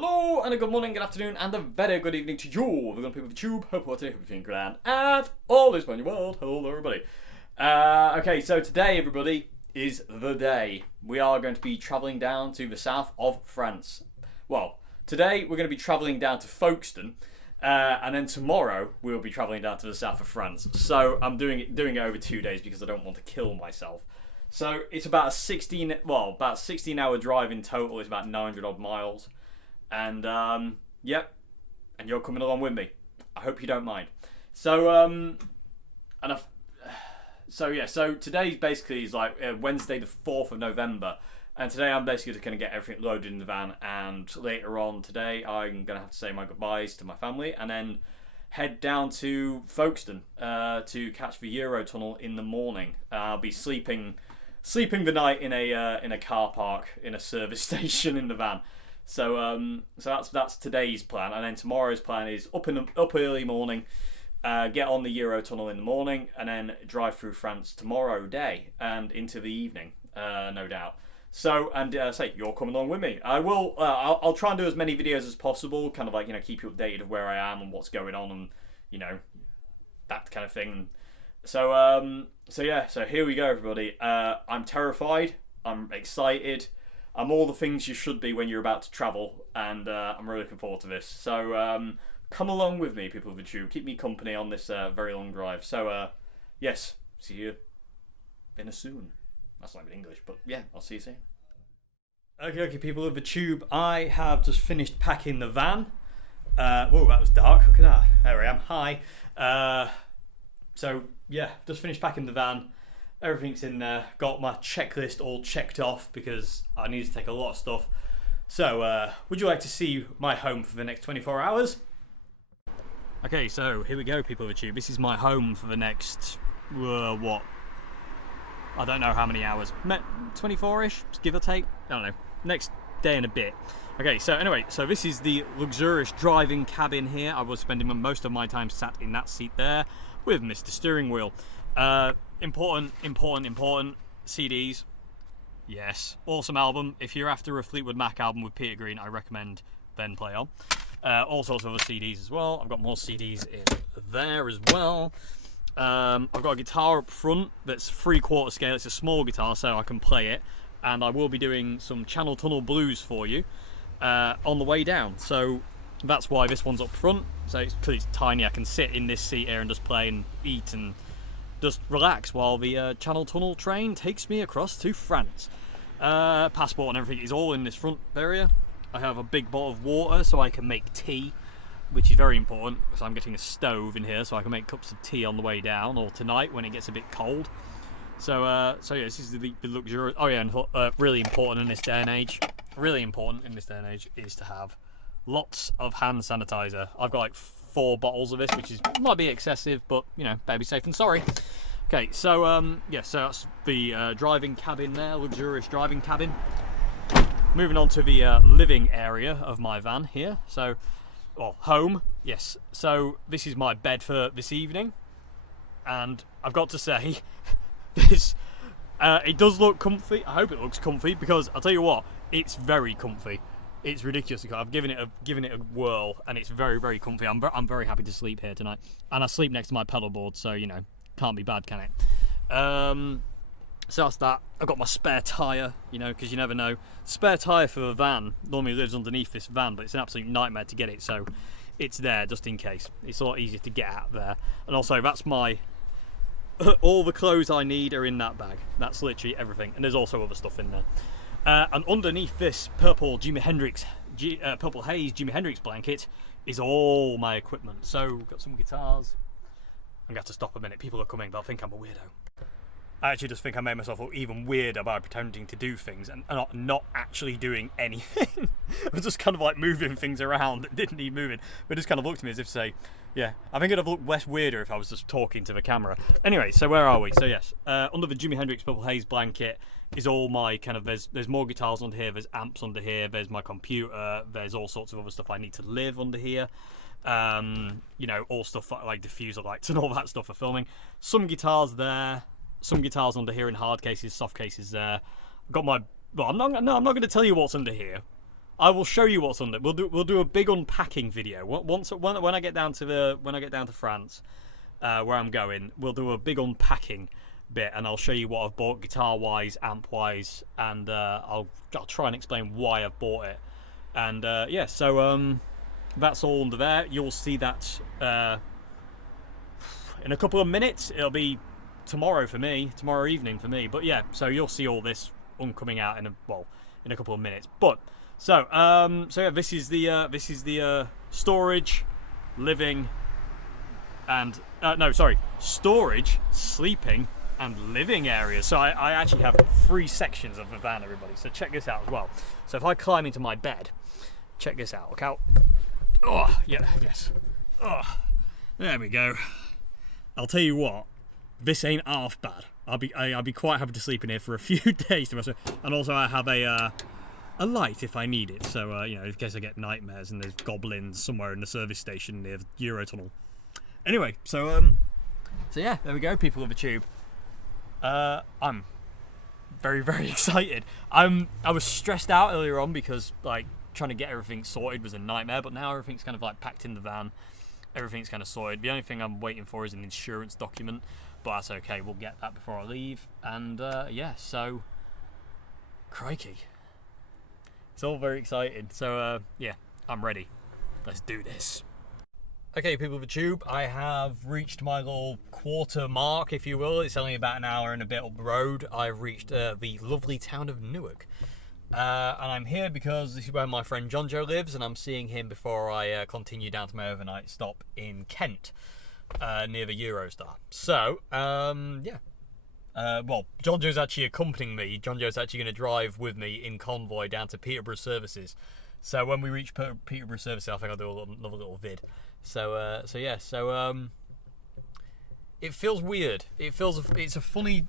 Hello and a good morning, good afternoon, and a very good evening to you. We're going to people of YouTube. Hope you're feeling grand and all is fine in your world. Hello, everybody. Okay, so today, everybody, is the day. We are going to be travelling down to the south of France. Well, today we're going to be travelling down to Folkestone, and then tomorrow we'll be travelling down to the south of France. So I'm doing it over 2 days because I don't want to kill myself. So it's about a 16-hour drive in total. It's about 900 odd miles. And yep, and you're coming along with me. I hope you don't mind. So so today's basically is like Wednesday the 4th of November, and today I'm basically just going to get everything loaded in the van, and later on today I'm going to have to say my goodbyes to my family and then head down to Folkestone to catch the Eurotunnel in the morning. I'll be sleeping the night in a car park in a service station in the van. So that's today's plan, and then tomorrow's plan is up early morning, get on the Eurotunnel in the morning, and then drive through France tomorrow day and into the evening, no doubt. So say you're coming along with me. I will. I'll try and do as many videos as possible, kind of like keep you updated of where I am and what's going on, and that kind of thing. So so here we go, everybody. I'm terrified. I'm excited. I'm all the things you should be when you're about to travel, and I'm really looking forward to this. So come along with me, people of the tube. Keep me company on this very long drive. So yes, see you in a soon. That's not even English, but yeah, I'll see you soon. Okay, people of the tube. I have just finished packing the van. Whoa, that was dark. Look at that. There I am. Hi. So yeah, just finished packing the van. Everything's in there. Got my checklist all checked off because I need to take a lot of stuff. So, would you like to see my home for the next 24 hours? Okay, so here we go, people of the tube. This is my home for the next, what? I don't know how many hours. 24-ish, give or take? I don't know. Next day and a bit. Okay, so anyway, so this is the luxurious driving cabin here. I was spending most of my time sat in that seat there with Mr. Steering Wheel. Important CDs. Yes, awesome album. If you're after a Fleetwood Mac album with Peter Green, I recommend then play on. All sorts of other CDs as well. I've got more CDs in there as well. I've got a guitar up front that's 3/4 scale. It's a small guitar, so I can play it. And I will be doing some Channel Tunnel blues for you on the way down. So that's why this one's up front. So because it's tiny, I can sit in this seat here and just play and eat and just relax while the Channel Tunnel train takes me across to France. Passport and everything is all in this front area. I have a big bottle of water so I can make tea, which is very important because I'm getting a stove in here so I can make cups of tea on the way down or tonight when it gets a bit cold. So yeah, this is the luxurious. Oh yeah, and really important in this day and age. Really important in this day and age is to have lots of hand sanitizer. I've got like 4 bottles of this, which might be excessive, but better be safe than sorry. Okay, so yeah, so that's the driving cabin there, luxurious driving cabin. Moving on to the living area of my van here. So, well, home, yes. So this is my bed for this evening, and I've got to say, this it does look comfy. I hope it looks comfy because I'll tell you what, it's very comfy. It's ridiculous. I've given it a whirl, and it's very, very comfy. I'm very happy to sleep here tonight, and I sleep next to my pedal board, so can't be bad, can it? So that's that. I've got my spare tyre, because you never know. Spare tyre for the van normally lives underneath this van, but it's an absolute nightmare to get it, so it's there just in case. It's a lot easier to get out there, and also that's my. All the clothes I need are in that bag. That's literally everything, and there's also other stuff in there. And underneath this purple Haze Jimi Hendrix blanket is all my equipment. So we've got some guitars. I'm going to have to stop a minute. People are coming. They'll think I'm a weirdo. I actually just think I made myself look even weirder by pretending to do things and not actually doing anything. I was just kind of like moving things around that didn't need moving. But just kind of looked at me as if to say, yeah, I think it'd have looked less weirder if I was just talking to the camera. Anyway, so where are we? So yes, under the Jimi Hendrix Purple Haze blanket is all my kind of, there's more guitars under here, there's amps under here, there's my computer, there's all sorts of other stuff I need to live under here. All stuff like diffuser lights and all that stuff for filming. Some guitars there. Some guitars under here in hard cases, soft cases there. I've got my... Well, I'm not going to tell you what's under here. I will show you what's on it. We'll do a big unpacking video when I get down to France, where I'm going. We'll do a big unpacking bit, and I'll show you what I've bought guitar wise, amp wise, and I'll try and explain why I've bought it. And yeah, so that's all under there. You'll see that in a couple of minutes. It'll be tomorrow evening for me. But yeah, so you'll see all this coming out in a couple of minutes. But so yeah, this is the storage, living, and storage, sleeping, and living areas. So I actually have 3 sections of the van, everybody. So check this out as well. So if I climb into my bed, check this out. Look out. Oh, yeah, yes. Oh, there we go. I'll tell you what, this ain't half bad. I'll be quite happy to sleep in here for a few days to myself. And also I have a light if I need it. So you know, in case I get nightmares and there's goblins somewhere in the service station near the Eurotunnel. Anyway, so yeah, there we go, people of the tube. I'm very, very excited. I was stressed out earlier on because like trying to get everything sorted was a nightmare, but now everything's kind of like packed in the van. Everything's kind of sorted. The only thing I'm waiting for is an insurance document, but that's okay. We'll get that before I leave. And yeah, so crikey, it's all very exciting. So yeah, I'm ready. Let's do this. Okay, people of the tube, I have reached my little quarter mark, if you will. It's only about an hour and a bit up the road. I've reached the lovely town of Newark. And I'm here because this is where my friend John Joe lives, and I'm seeing him before I continue down to my overnight stop in Kent, near the Eurostar. So, yeah. Well, John Joe's actually accompanying me. John Joe's actually going to drive with me in convoy down to Peterborough Services. So when we reach Peterborough Services, I think I'll do another little vid. So, yeah. So, it feels weird. It's a funny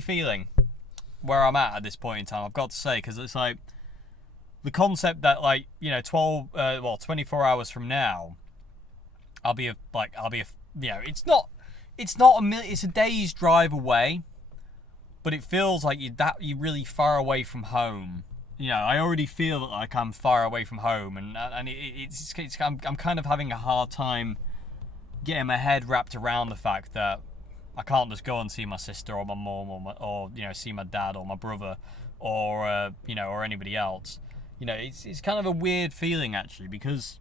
feeling where I'm at this point in time, I've got to say, because it's like the concept that, like, you know, 24 hours from now, it's a day's drive away, but it feels like you're really far away from home. You know, I already feel that like I'm far away from home, and I'm kind of having a hard time getting my head wrapped around the fact that I can't just go and see my sister or my mum or you know, see my dad or my brother or you know, or anybody else. You know, it's kind of a weird feeling actually, because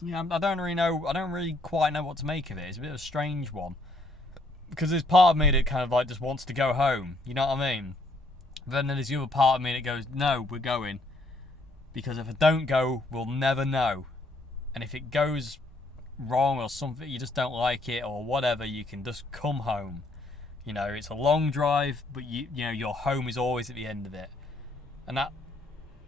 you know, I don't really quite know what to make of it. It's a bit of a strange one, because there's part of me that kind of like just wants to go home. You know what I mean? But then there's the other part of me that goes, no, we're going, because if I don't go, we'll never know, and if it goes wrong or something, you just don't like it or whatever, you can just come home. You know, it's a long drive, but you know, your home is always at the end of it, and that,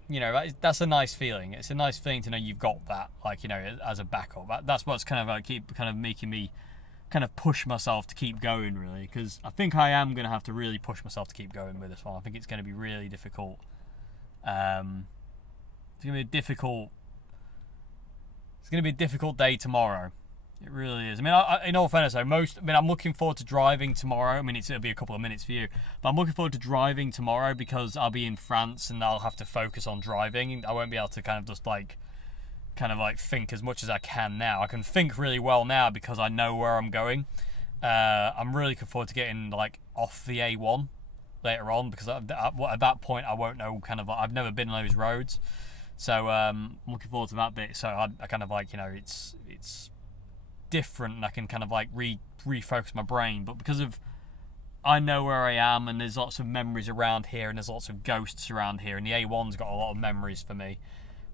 you know, that's a nice feeling. It's a nice feeling to know you've got that, like, you know, as a backup. That's what's kind of like making me kind of push myself to keep going, really, because I think I am going to have to really push myself to keep going with this one. I think it's going to be really difficult. It's going to be a difficult day tomorrow. It really is. I mean, in all fairness, I'm looking forward to driving tomorrow. I mean, it'll be a couple of minutes for you, but I'm looking forward to driving tomorrow because I'll be in France and I'll have to focus on driving. I won't be able to kind of think as much as I can now. I can think really well now because I know where I'm going. I'm really looking forward to getting like off the A1 later on, because at that point I won't know, kind of, I've never been on those roads. So I'm looking forward to that bit. So I kind of like, you know, it's different, and I can kind of like refocus my brain. But because of, I know where I am, and there's lots of memories around here, and there's lots of ghosts around here, and the A1's got a lot of memories for me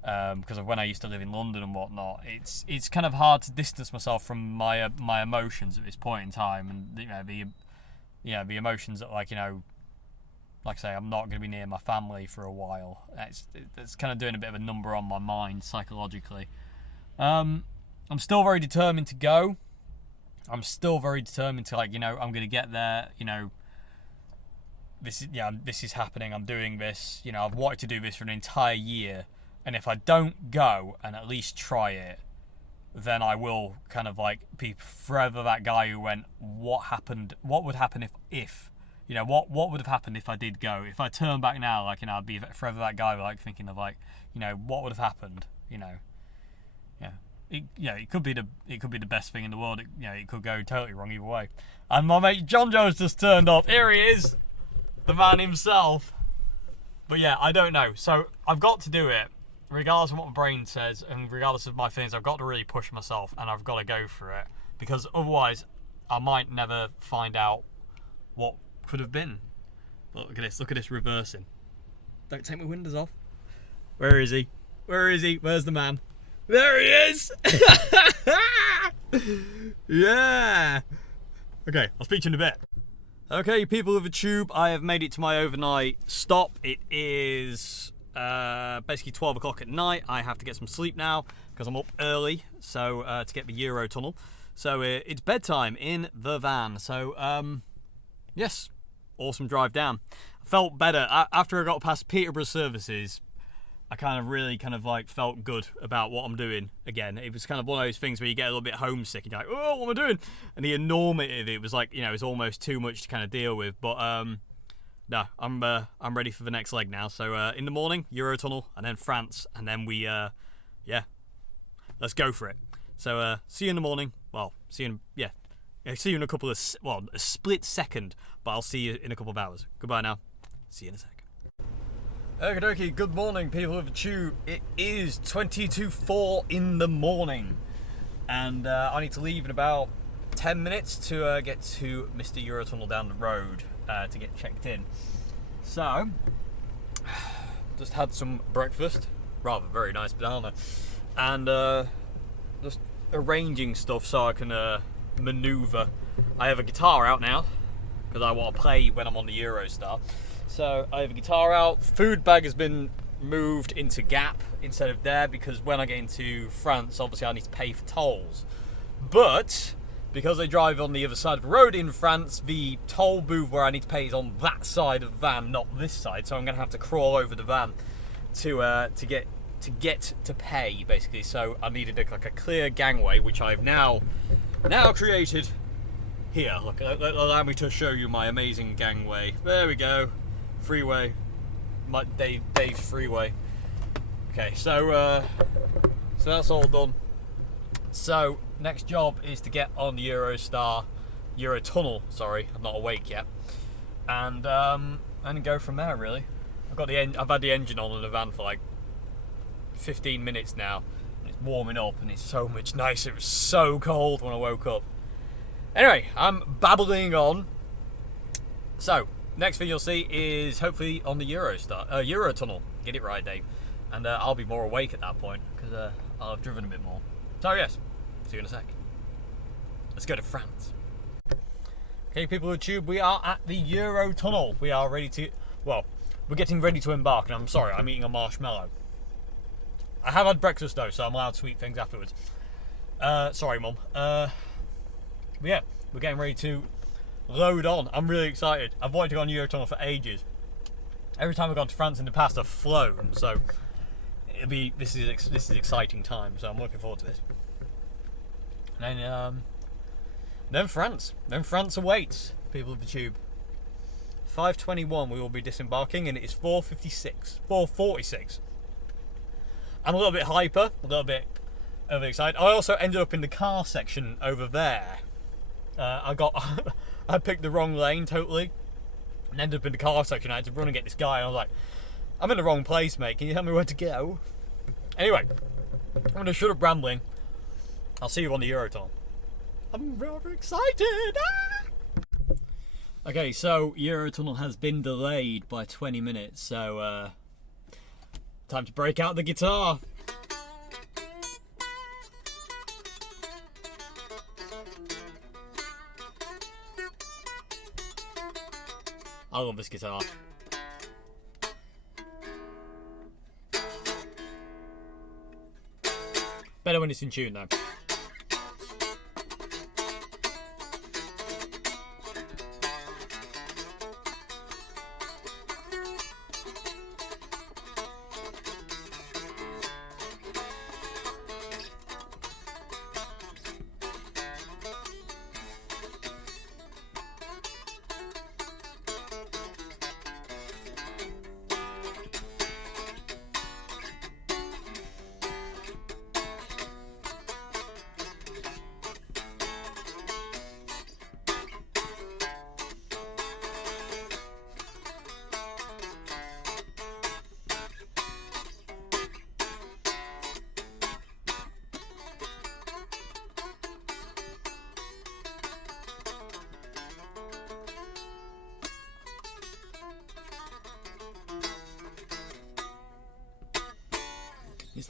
because of when I used to live in London and whatnot. It's kind of hard to distance myself from my emotions at this point in time, and the emotions that, like, you know, like I say, I'm not going to be near my family for a while. It's kind of doing a bit of a number on my mind psychologically. I'm still very determined to go. I'm still very determined to, like, you know, I'm going to get there. You know, this is happening. I'm doing this. You know, I've wanted to do this for an entire year, and if I don't go and at least try it, then I will kind of like be forever that guy who went, what would happen if you know, what would have happened if I did go? If I turn back now, like, you know, I'd be forever that guy, like, thinking of, like, you know, what would have happened, you know. It could be the best thing in the world. It could go totally wrong either way. And my mate John Jones just turned up. Here he is, the man himself. But yeah, I don't know. So I've got to do it, regardless of what my brain says, and regardless of my feelings. I've got to really push myself, and I've got to go for it, because otherwise, I might never find out what could have been. But look at this. Look at this reversing. Don't take my windows off. Where is he? Where is he? Where's the man? There he is! Yeah! Okay, I'll speak to you in a bit. Okay, people of the tube, I have made it to my overnight stop. It is basically 12 o'clock at night. I have to get some sleep now because I'm up early, so to get the Eurotunnel. So it's bedtime in the van. So yes, awesome drive down. I felt better after I got past Peterborough services. I really felt good about what I'm doing again. It was kind of one of those things where you get a little bit homesick and you're like, oh, what am I doing? And the enormity of it was like, you know, it's almost too much to kind of deal with. But no, I'm ready for the next leg now. So in the morning, Eurotunnel, and then France, and then we let's go for it. So see you in the morning. Well, see you in a couple of a split second, but I'll see you in a couple of hours. Goodbye now. See you in a sec. Okie dokie, good morning people of the tube. It is 20 to 4 in the morning, and I need to leave in about 10 minutes to get to Mr. Eurotunnel down the road to get checked in. So, just had some breakfast, rather very nice banana, and just arranging stuff so I can manoeuvre. I have a guitar out now, because I want to play when I'm on the Eurostar. So I have a guitar out. Food bag has been moved into Gap instead of there, because when I get into France, obviously I need to pay for tolls. But because I drive on the other side of the road in France, the toll booth where I need to pay is on that side of the van, not this side. So I'm going to have to crawl over the van to get to pay, basically. So I needed a clear gangway, which I've now created. Here, look, allow me to show you my amazing gangway. There we go. Freeway, my Dave's freeway. Okay, so that's all done. So next job is to get on the Eurotunnel. Sorry, I'm not awake yet, and go from there. Really, I've had the engine on in the van for like 15 minutes now, and it's warming up, and it's so much nicer. It was so cold when I woke up. Anyway, I'm babbling on. So. Next thing you'll see is hopefully on the Eurotunnel. Get it right, Dave. And I'll be more awake at that point, because I'll have driven a bit more. So yes, see you in a sec. Let's go to France. Okay, people of the tube, we are at the Eurotunnel. We are ready to, we're getting ready to embark, and I'm sorry, I'm eating a marshmallow. I have had breakfast though, so I'm allowed to eat things afterwards. Sorry, Mum. But yeah, we're getting ready to load on. I'm really excited. I've wanted to go on Eurotunnel for ages. Every time I've gone to France in the past, I've flown. So this is exciting time. So I'm looking forward to this. And then France. Then France awaits, people of the tube. 5:21 we will be disembarking, and it is 4:46. I'm a little bit hyper, a little bit excited. I also ended up in the car section over there. I picked the wrong lane totally, and ended up in the car section. I had to run and get this guy, and I was like, I'm in the wrong place, mate. Can you tell me where to go? Anyway, I'm going to shut up rambling. I'll see you on the Eurotunnel. I'm rather excited! Ah! Okay, so Eurotunnel has been delayed by 20 minutes, so time to break out the guitar. I love this guitar. Better when it's in tune though.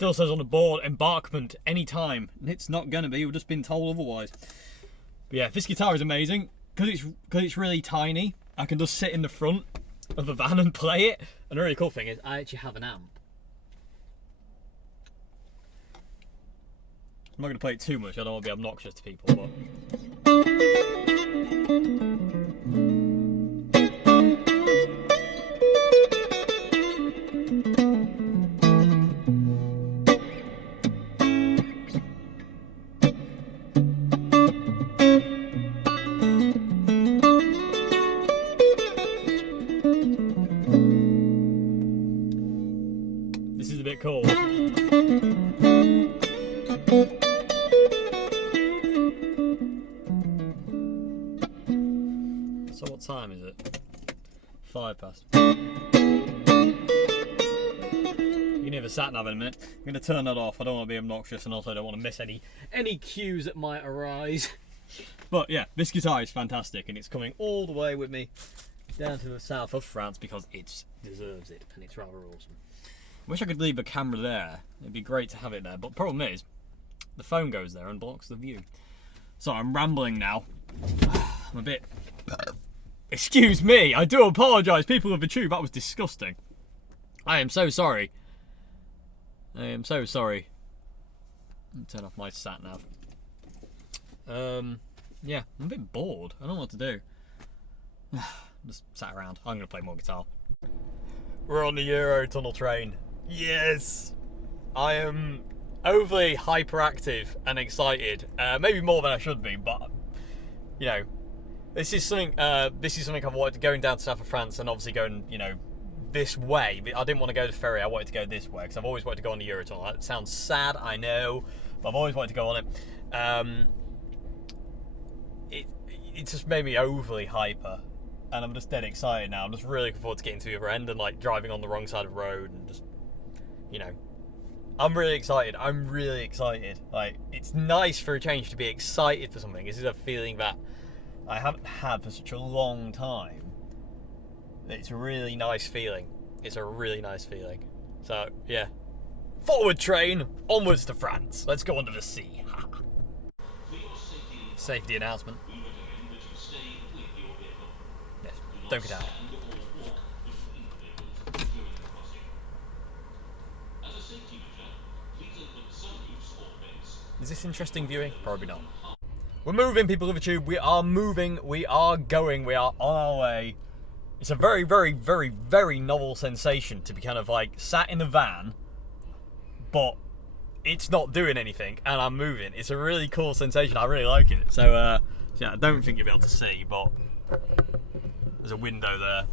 still says on the board, embarkment anytime. It's not going to be, we've just been told otherwise. But yeah, this guitar is amazing. Because it's really tiny, I can just sit in the front of the van and play it. And the really cool thing is, I actually have an amp. I'm not going to play it too much, I don't want to be obnoxious to people, but... This is a bit cool. So what time is it? 5 past. You can hear the sat nav in a minute. I'm going to turn that off. I don't want to be obnoxious, and also I don't want to miss any cues that might arise. But yeah, this guitar is fantastic, and it's coming all the way with me down to the south of France because it deserves it, and it's rather awesome. Wish I could leave the camera there. It'd be great to have it there, but the problem is the phone goes there and blocks the view. So I'm rambling now. I'm a bit... Excuse me, I do apologise, people of the tube, that was disgusting. I am so sorry. I am so sorry. Turn off my sat nav. Yeah, I'm a bit bored. I don't know what to do. Just sat around. I'm going to play more guitar. We're on the Eurotunnel train. Yes! I am overly hyperactive and excited. Maybe more than I should be, but, you know, this is something I've wanted, going down to south of France and obviously going, you know, this way. I didn't want to go to the ferry, I wanted to go this way, because I've always wanted to go on the Eurotunnel. That sounds sad, I know, but I've always wanted to go on it. It just made me overly hyper, and I'm just dead excited now. I'm just really looking forward to getting to the other end and, like, driving on the wrong side of the road and just, you know, I'm really excited. I'm really excited. Like, it's nice for a change to be excited for something. This is a feeling that I haven't had for such a long time. It's a really nice feeling. It's a really nice feeling. So, yeah. Forward train, onwards to France. Let's go under the sea. Safety announcement. Yes, don't get out. Is this interesting viewing? Probably not. We're moving, people of the tube. We are moving. We are going. We are on our way. It's a very, very, very, very novel sensation to be kind of like sat in the van, but it's not doing anything, and I'm moving. It's a really cool sensation. I really like it. So, yeah, I don't think you'll be able to see, but there's a window there.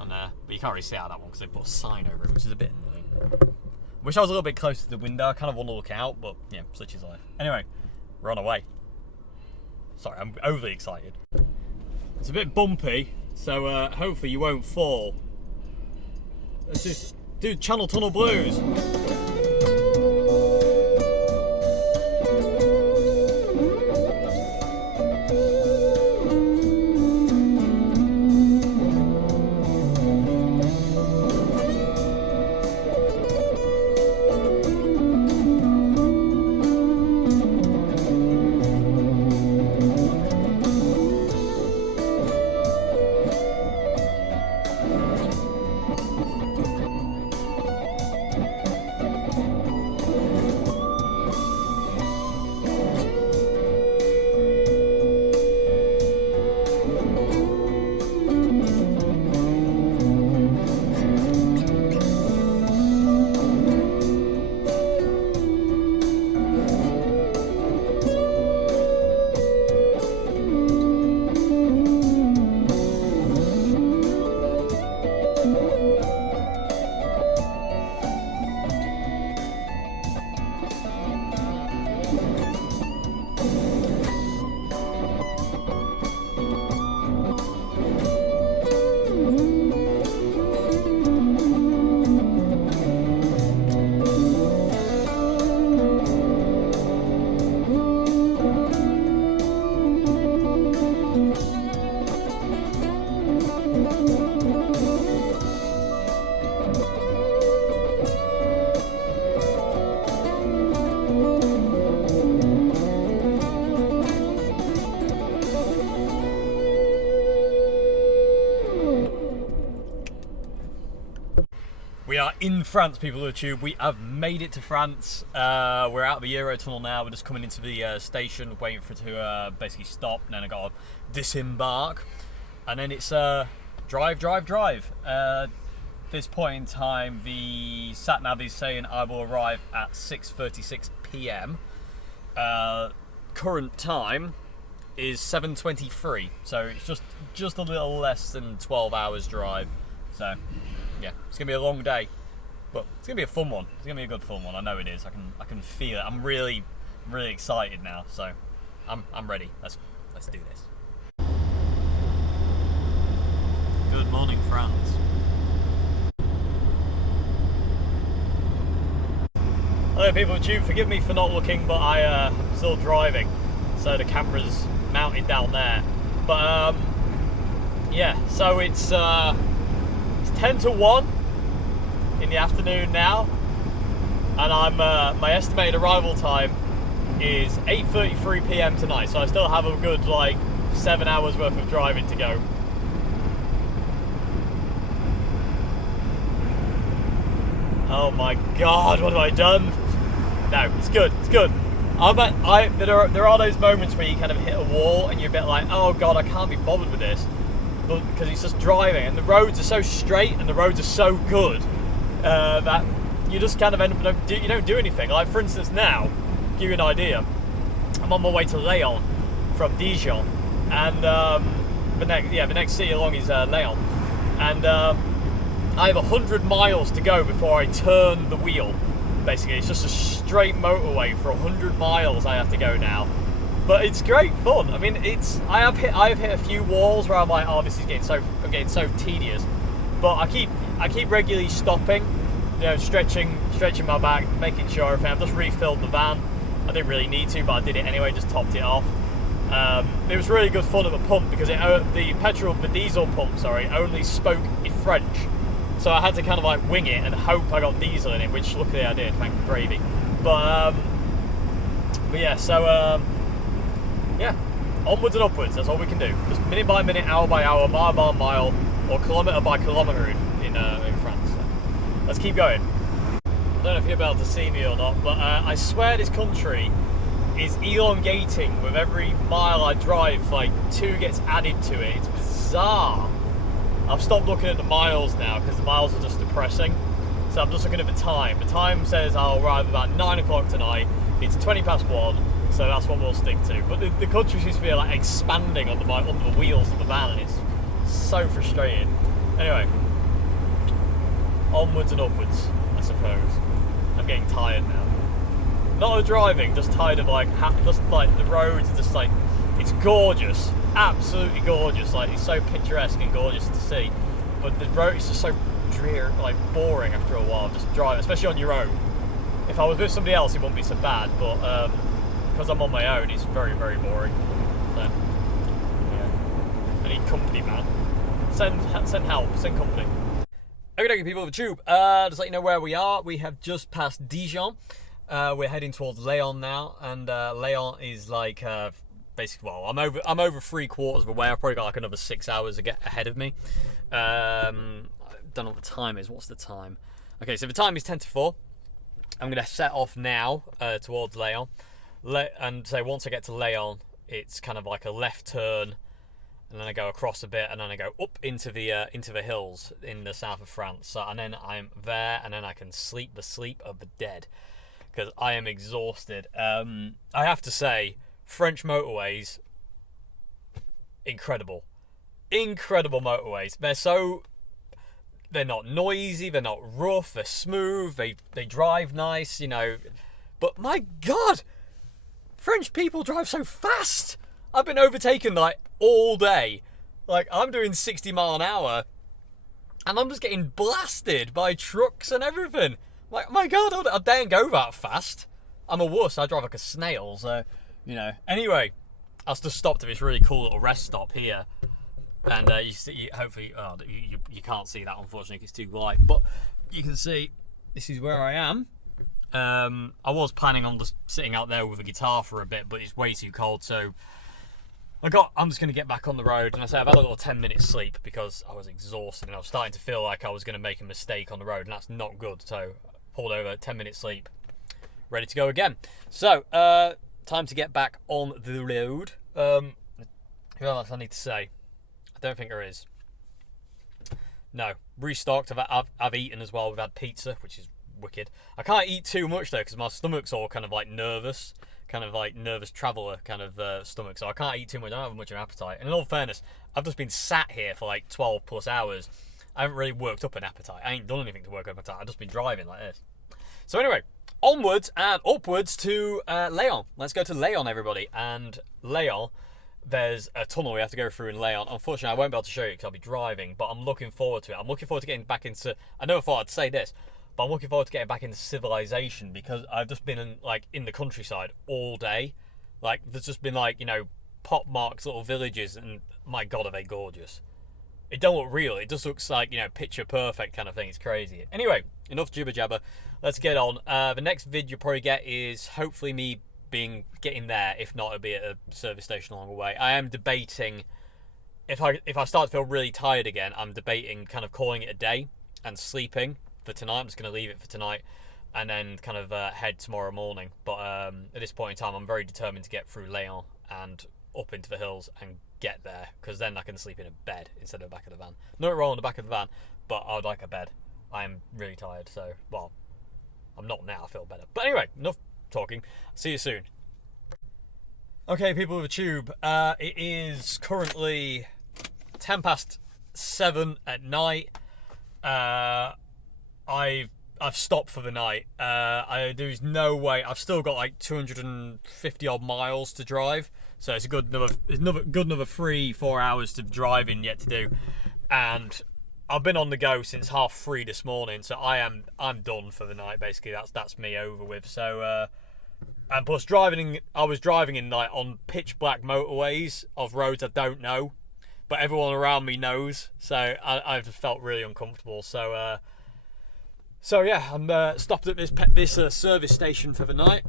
And, but you can't really see out that one because they put a sign over it, which is a bit annoying. Wish I was a little bit closer to the window. I kind of want to look out, but yeah, such is life. Anyway, we're on our way. Sorry, I'm overly excited. It's a bit bumpy, so hopefully you won't fall. Let's just do Channel Tunnel Blues. in France, people of the tube. We have made it to France. We're out of the Eurotunnel now. We're just coming into the station, waiting for it to basically stop. And then I got to disembark, and then it's drive. This point in time, the sat nav is saying I will arrive at 6:36 p.m. Current time is 7:23, so it's just a little less than 12 hours drive. So yeah, it's gonna be a long day, but it's gonna be a fun one. It's gonna be a good fun one. I know it is. I can feel it. I'm really excited now. So I'm ready. Let's do this. Good morning, France. Hello, people of Tube. Forgive me for not looking, but I'm still driving, so the camera's mounted down there. But yeah, so it's 10 to 1 in the afternoon now, and I'm my estimated arrival time is 8:33 p.m. tonight. So I still have a good 7 hours worth of driving to go. Oh my God, what have I done? No, it's good. It's good. There are those moments where you kind of hit a wall and you're a bit like, oh God, I can't be bothered with this, but because it's just driving and the roads are so straight and the roads are so good that you just kind of end up you don't do anything. Like for instance, now, to give you an idea, I'm on my way to Lyon from Dijon, and the next city along is Lyon, and I have 100 miles to go before I turn the wheel. Basically, it's just a straight motorway for 100 miles I have to go now. But it's great fun. I mean, I have hit a few walls where I'm like, oh, this is getting so tedious. But I keep regularly stopping, stretching my back, making sure everything. I've just refilled the van. I didn't really need to, but I did it anyway. Just topped it off. It was really good fun at the pump because the diesel pump, only spoke in French. So I had to kind of wing it and hope I got diesel in it, which luckily I did, thank gravy. But yeah, so yeah, onwards and upwards, that's all we can do. Just minute by minute, hour by hour, mile by mile, or kilometre by kilometre in France. So let's keep going. I don't know if you'll be able to see me or not, but I swear this country is elongating with every mile I drive. 2 gets added to it. It's bizarre. I've stopped looking at the miles now because the miles are just depressing. So I'm just looking at the time. The time says I'll arrive about 9 o'clock tonight. It's 20 past 1, so that's what we'll stick to. But the country seems to be expanding under the wheels of the van, and it's so frustrating. Anyway, onwards and upwards, I suppose. I'm getting tired now. Not of driving, just tired of the roads are just it's gorgeous. Absolutely gorgeous, it's so picturesque and gorgeous to see, but the road is just so dreary, boring after a while. Just driving, especially on your own. If I was with somebody else, it wouldn't be so bad, but because I'm on my own, it's very, very boring. So yeah, I need company, man. Send help, send company. Okay, people of the tube. Just let you know where we are. We have just passed Dijon. We're heading towards Lyon now, and Lyon is basically, well, I'm over 3/4 of the way. I've probably got another 6 hours to get ahead of me. I don't know what the time is. What's the time? Okay, so the time is 10 to 4. I'm going to set off now towards Lyon. And so once I get to Lyon, it's kind of like a left turn, and then I go across a bit, and then I go up into the hills in the south of France. So, and then I'm there, and then I can sleep the sleep of the dead because I am exhausted. I have to say, French motorways, incredible motorways. They're not noisy, they're not rough, they're smooth, they drive nice, but my God, French people drive so fast. I've been overtaken all day. I'm doing 60 mile an hour and I'm just getting blasted by trucks and everything. My God, I daren't go that fast. I'm a wuss, I drive like a snail, so Anyway, I just stopped at this really cool little rest stop here, and hopefully, you can't see that unfortunately because it's too light, but you can see this is where I am. I was planning on just sitting out there with a guitar for a bit, but it's way too cold, so I'm just going to get back on the road, and I've had a little 10-minute sleep because I was exhausted and I was starting to feel like I was going to make a mistake on the road, and that's not good. So, pulled over, 10-minute sleep, ready to go again. So, time to get back on the road. Who else I need to say? I don't think there is. No, restocked. I've eaten as well. We've had pizza, which is wicked. I can't eat too much though because my stomach's all kind of like nervous. Kind of like nervous traveller kind of stomach, so I can't eat too much. I don't have much of an appetite. And in all fairness, I've just been sat here for like 12 plus hours. I haven't really worked up an appetite. I ain't done anything to work up an appetite. I've just been driving like this. So anyway, onwards and upwards to Leon. Let's go to Leon, everybody. And Leon, there's a tunnel we have to go through in Leon. Unfortunately, I won't be able to show you because I'll be driving, but I'm looking forward to it. I'm looking forward to getting back into... I never thought I'd say this, but I'm looking forward to getting back into civilization because I've just been in the countryside all day. Like, there's just been like, pockmarked little villages, and my God, are they gorgeous. It don't look real. It just looks like, picture perfect kind of thing. It's crazy. Anyway, enough jibber jabber. Let's get on. The next vid you'll probably get is hopefully me getting there. If not, it'll be at a service station along the way. I am debating, if I start to feel really tired again, I'm debating kind of calling it a day and sleeping for tonight. I'm just going to leave it for tonight and then kind of head tomorrow morning. But at this point in time, I'm very determined to get through Leon and up into the hills and get there, because then I can sleep in a bed instead of the back of the van. Not roll in the back of the van, but I would like a bed. I'm really tired, so, well, I'm not now, I feel better. But anyway, enough talking. See you soon. Okay, people of the tube, it is currently 7:10 at night. I've stopped for the night. There's no way. I've still got like 250 odd miles to drive, so it's a good another 3-4 hours to driving yet to do. And I've been on the go since 3:30 this morning, so I'm done for the night. Basically, that's me over with. So and plus I was driving in like on pitch black motorways of roads I don't know, but everyone around me knows. So I just felt really uncomfortable. So yeah, I'm stopped at this service station for the night.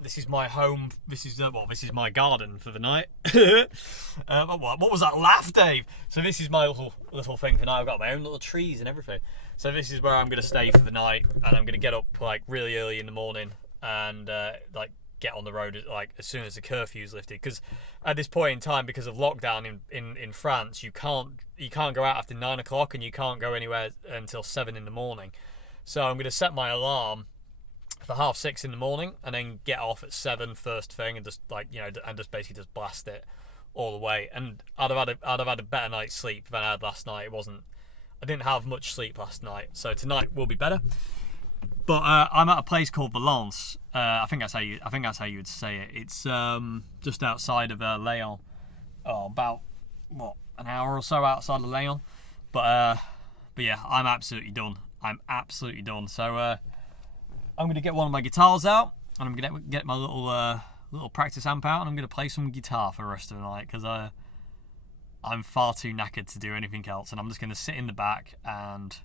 This is my home. This is my garden for the night. What was that laugh, Dave? So this is my little thing for the night. I've got my own little trees and everything. So this is where I'm gonna stay for the night, and I'm gonna get up like really early in the morning and like get on the road like as soon as the curfew's lifted. Because at this point in time, because of lockdown in France, you can't go out after 9 o'clock, and you can't go anywhere until 7 in the morning. So I'm going to set my alarm for 6:30 in the morning, and then get off at 7 first thing, and just basically just blast it all the way. And I'd have had a better night's sleep than I had last night. I didn't have much sleep last night, so tonight will be better. But I'm at a place called Valence. I think that's how you would say it. It's just outside of Leon. About an hour or so outside of Leon. But yeah, I'm absolutely done. So I'm gonna get one of my guitars out, and I'm gonna get my little practice amp out, and I'm gonna play some guitar for the rest of the night, because I'm far too knackered to do anything else, and I'm just gonna sit in the back and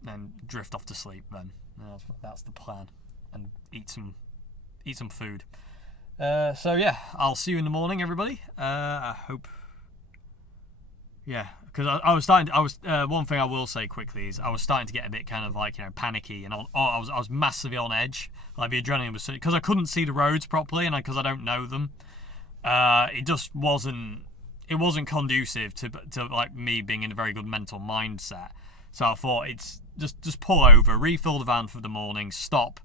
then drift off to sleep. Then that's the plan, and eat some food. So yeah, I'll see you in the morning, everybody. I hope. Yeah, because I was one thing I will say quickly is I was starting to get a bit kind of like panicky, and I was massively on edge. Like the adrenaline was, because I couldn't see the roads properly, and because I don't know them, it just wasn't conducive to like me being in a very good mental mindset. So I thought it's just pull over, refill the van for the morning, stop,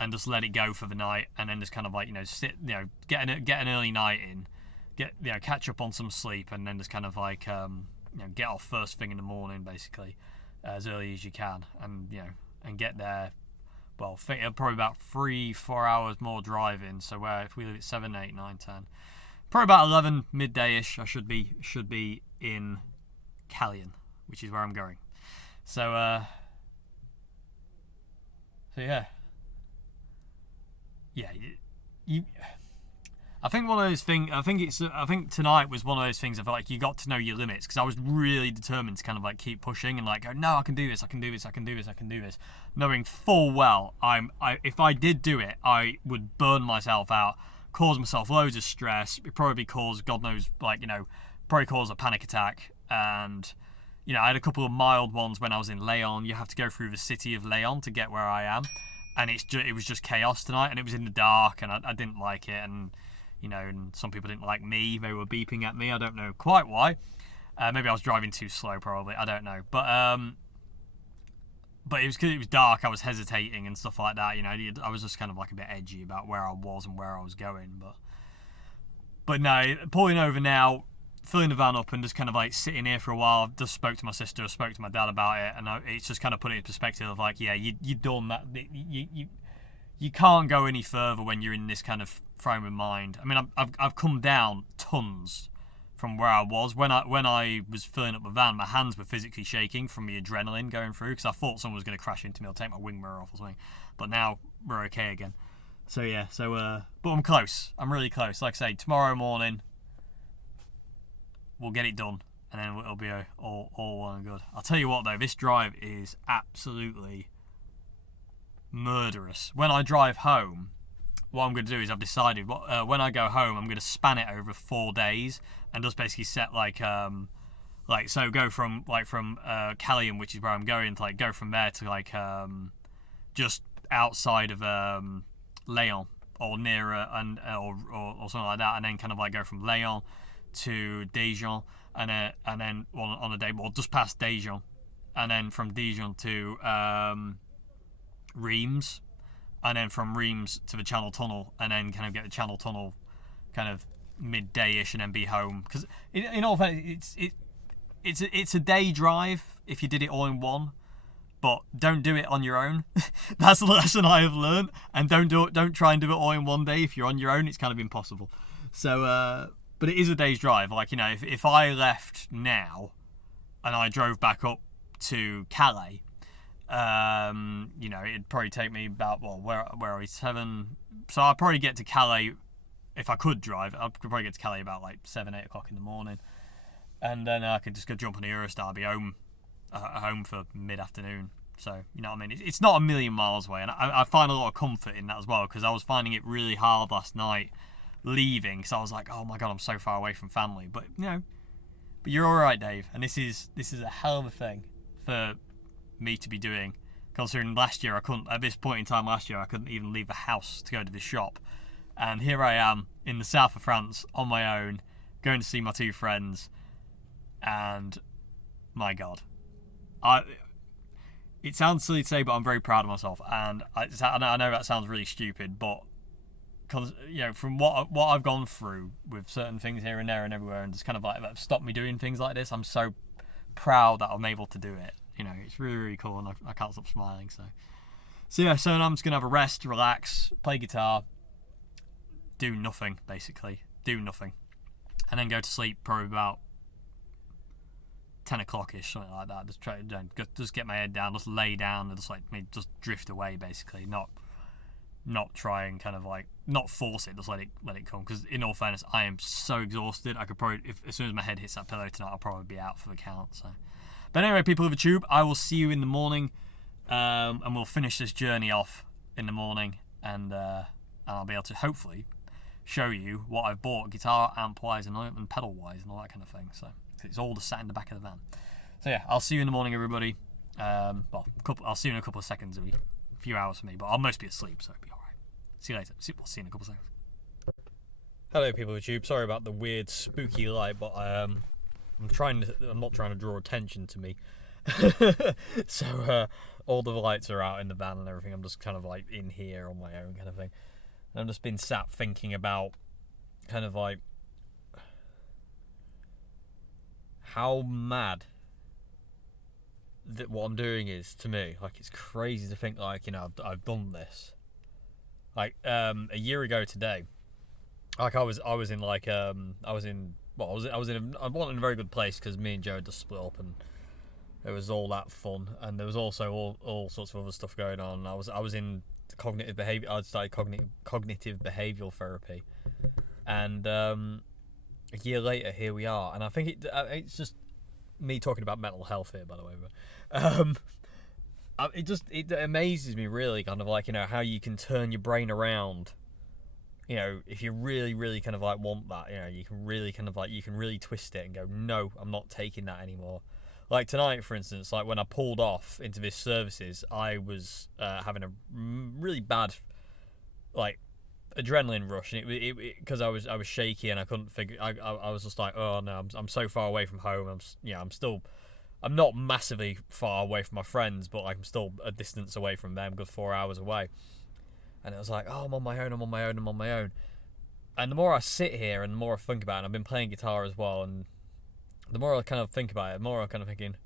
and just let it go for the night, and then just kind of like sit, get an early night in, catch up on some sleep, and then just kind of like get off first thing in the morning, basically as early as you can, and and get there. Well, probably about 3-4 hours more driving. So if we leave at 7, 8, 9, 10, probably about 11 midday-ish, I should be in Callion, which is where I'm going. So yeah. I think one of those things. I think tonight was one of those things. I felt like you got to know your limits, because I was really determined to kind of like keep pushing and like go, no, I can do this, knowing full well if I did do it, I would burn myself out caused myself loads of stress. It probably caused, God knows, probably caused a panic attack. And, I had a couple of mild ones when I was in Leon. You have to go through the city of Leon to get where I am. And it was just chaos tonight. And it was in the dark, and I didn't like it. And, and some people didn't like me. They were beeping at me. I don't know quite why. Maybe I was driving too slow, probably. I don't know. But it was because it was dark. I was hesitating and stuff like that. I was just kind of like a bit edgy about where I was and where I was going. But no, pulling over now, filling the van up, and just kind of like sitting here for a while. I've just spoke to my sister, spoke to my dad about it, and it's just kind of put it in perspective of like, yeah, you've done that. You can't go any further when you're in this kind of frame of mind. I mean, I've come down tons from where I was. When I was filling up the van, my hands were physically shaking from the adrenaline going through, because I thought someone was going to crash into me or take my wing mirror off or something. But now we're okay again. So yeah, but I'm close. I'm really close. Like I say, tomorrow morning we'll get it done, and then it'll be all well and good. I'll tell you what though, this drive is absolutely murderous. When I drive home, what I'm going to do is I've decided when I go home, I'm going to span it over 4 days and just basically set so go from Callium, which is where I'm going, to go from there to just outside of Leon or near or something like that, and then kind of go from Leon to Dijon, and then on a day, well, just past Dijon, and then from Dijon to Reims, and then from Reims to the Channel Tunnel, and then kind of get the Channel Tunnel kind of midday-ish, and then be home. Because in all fairness, it's a day drive if you did it all in one, but don't do it on your own. That's the lesson I have learned. And don't try and do it all in one day. If you're on your own, it's kind of impossible. So, but it is a day's drive. If I left now and I drove back up to Calais, it'd probably take me about, where are we, 7, so I'd probably get to Calais, if I could drive, I'd probably get to Calais about 7, 8 o'clock in the morning, and then I could just go jump on the Eurostar, be home for mid-afternoon. So, you know what I mean, it's not a million miles away, and I find a lot of comfort in that as well, because I was finding it really hard last night leaving, because I was like, oh my god, I'm so far away from family, but you're alright, Dave, and this is a hell of a thing for me to be doing, considering last year at this point in time last year I couldn't even leave the house to go to the shop, and here I am in the south of France on my own, going to see my 2 friends, and my god, it sounds silly to say, but I'm very proud of myself, and I know that sounds really stupid, but because from what I've gone through with certain things here and there and everywhere, and just kind of that have stopped me doing things like this, I'm so proud that I'm able to do it. It's really, really cool, and I can't stop smiling. So I'm just going to have a rest, relax, play guitar, do nothing, basically. Do nothing. And then go to sleep probably about 10 o'clock-ish, something like that. Just get my head down, just lay down, and just drift away, basically. Not try and kind of not force it, just let it come. Because in all fairness, I am so exhausted. I could probably, as soon as my head hits that pillow tonight, I'll probably be out for the count, so... But anyway, people of the tube, I will see you in the morning, and we'll finish this journey off in the morning, and I'll be able to hopefully show you what I've bought, guitar, amp-wise, and pedal-wise, and all that kind of thing. So it's all just sat in the back of the van. So yeah, I'll see you in the morning, everybody. I'll see you in a couple of seconds, it'll be a few hours for me, but I'll mostly be asleep, so it'll be alright. See you later. We'll see you in a couple of seconds. Hello, people of the tube. Sorry about the weird, spooky light, but I'm not trying to draw attention to me. So all the lights are out in the van and everything. I'm just kind of in here on my own kind of thing. And I've just been sat thinking about kind of how mad that what I'm doing is to me. It's crazy to think I've done this. A year ago today, I wasn't in a very good place, because me and Joe had just split up, and it was all that fun, and there was also all sorts of other stuff going on. I was in cognitive behavior. I'd started cognitive behavioral therapy, and a year later, here we are. And I think it's just me talking about mental health here, by the way. But it amazes me really, kind of how you can turn your brain around you know, if you really, really kind of like want that, you know, you can really kind of like, you can really twist it and go, no, I'm not taking that anymore. Like tonight, for instance, like when I pulled off into this services, I was having a really bad, like, adrenaline rush, and it because I was shaky and I couldn't figure. I was just like, oh no, I'm so far away from home. I'm not massively far away from my friends, but like I'm still a distance away from them, good 4 hours away. And it was like, oh, I'm on my own. And the more I sit here and the more I think about it, and I've been playing guitar as well, and the more I kind of think about it, the more I'm kind of thinking,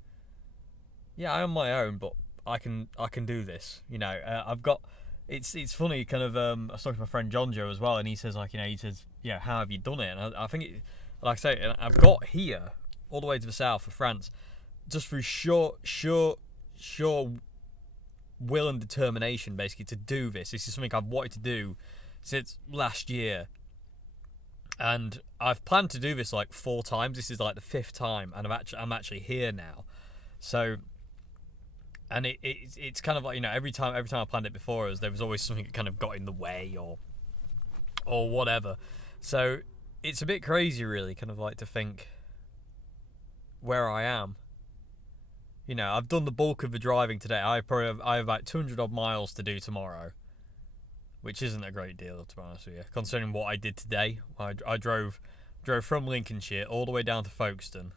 yeah, I'm on my own, but I can do this. You know, I've got. It's funny, kind of. I was talking to my friend John Joe as well, and he says like, how have you done it? And I think, like I say, I've got here all the way to the south of France, just through sure will and determination, basically, to do this. This is something I've wanted to do since last year, and I've planned to do this like 4 times. This is like the 5th time, and I'm actually here now. So, and it's kind of like, you know, every time I planned it before, there was always something that kind of got in the way or whatever. So it's a bit crazy, really, kind of like to think where I am. You know, I've done the bulk of the driving today. I have about 200 odd miles to do tomorrow, which isn't a great deal, to be honest with you, considering what I did today. I drove from Lincolnshire all the way down to Folkestone,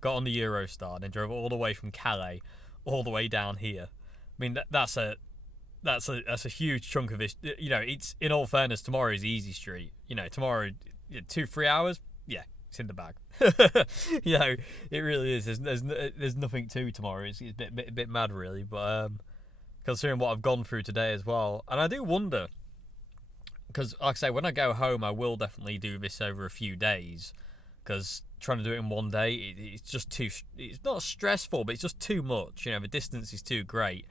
got on the Eurostar, and drove all the way from Calais all the way down here. I mean, that's a huge chunk of this. You know, it's, in all fairness, tomorrow is easy street. You know, tomorrow, 2-3 hours, yeah, it's in the bag. You know, it really is. There's nothing to tomorrow. It's a bit mad, really. But considering what I've gone through today as well, and I do wonder, because like I say, when I go home, I will definitely do this over a few days, because trying to do it in one day, it's just too. It's not stressful, but it's just too much. You know, the distance is too great.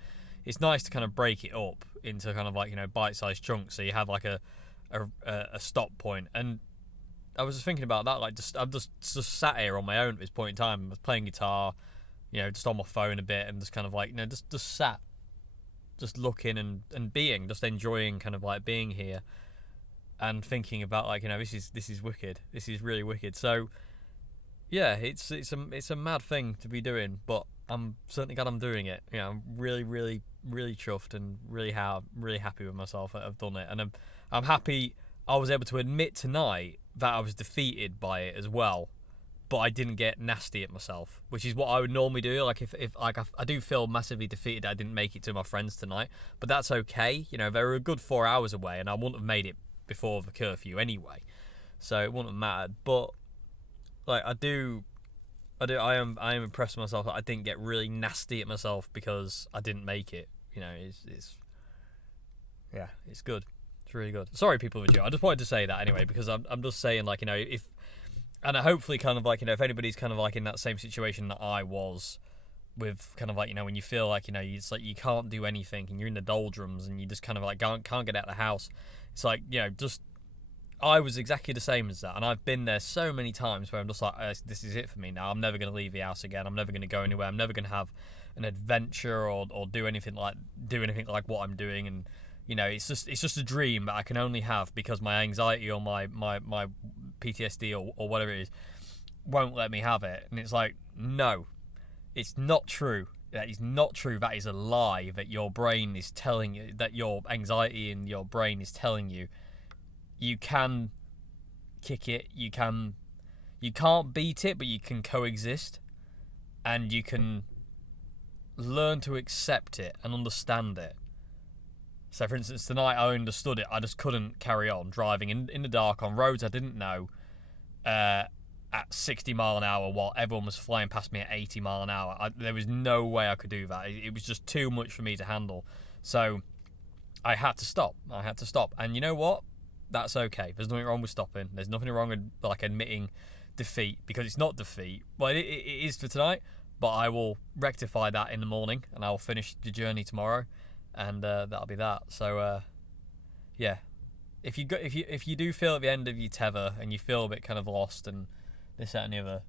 It's nice to kind of break it up into kind of like, you know, bite-sized chunks, so you have like a stop point. And I was just thinking about that, like, I'm just sat here on my own at this point in time. I was playing guitar, you know, just on my phone a bit, and just kind of like, you know, just sat, just looking and being, just enjoying kind of like being here, and thinking about, like, you know, this is wicked. This is really wicked. So yeah, it's a mad thing to be doing, but I'm certainly glad I'm doing it. You know, I'm really chuffed and really happy with myself that I've done it, and I'm happy I was able to admit tonight that I was defeated by it as well, but I didn't get nasty at myself, which is what I would normally do. Like, if like I do feel massively defeated that I didn't make it to my friends tonight, but that's okay. You know, they were a good 4 hours away, and I wouldn't have made it before the curfew anyway, so it wouldn't have mattered. But like, I am impressed with myself that I didn't get really nasty at myself because I didn't make it. You know, it's good. It's really good. Sorry, people of the gym. I just wanted to say that anyway, because I'm just saying, like, you know, and hopefully kind of like, you know, if anybody's kind of like in that same situation that I was, with kind of like, you know, when you feel like, you know, it's like you can't do anything and you're in the doldrums and you just kind of like can't get out of the house. It's like, you know, just, I was exactly the same as that, and I've been there so many times where I'm just like, this is it for me now. I'm never going to leave the house again. I'm never going to go anywhere. I'm never going to have an adventure or do anything like what I'm doing. And, you know, it's just a dream that I can only have because my anxiety or my PTSD or whatever it is won't let me have it. And it's like, no, it's not true. That is not true. That is a lie that your brain is telling you, that your anxiety in your brain is telling you. You can kick it. You can't beat it, but you can coexist, and you can learn to accept it and understand it. So, for instance, tonight I understood it. I just couldn't carry on driving in the dark on roads I didn't know at 60 mile an hour while everyone was flying past me at 80 mile an hour. There was no way I could do that. It was just too much for me to handle. So I had to stop. And you know what? That's okay. There's nothing wrong with stopping. There's nothing wrong with like admitting defeat, because it's not defeat. Well, it is for tonight, but I will rectify that in the morning, and I will finish the journey tomorrow, and that'll be that. So yeah, if you do feel at the end of your tether and you feel a bit kind of lost and this, that, and the other,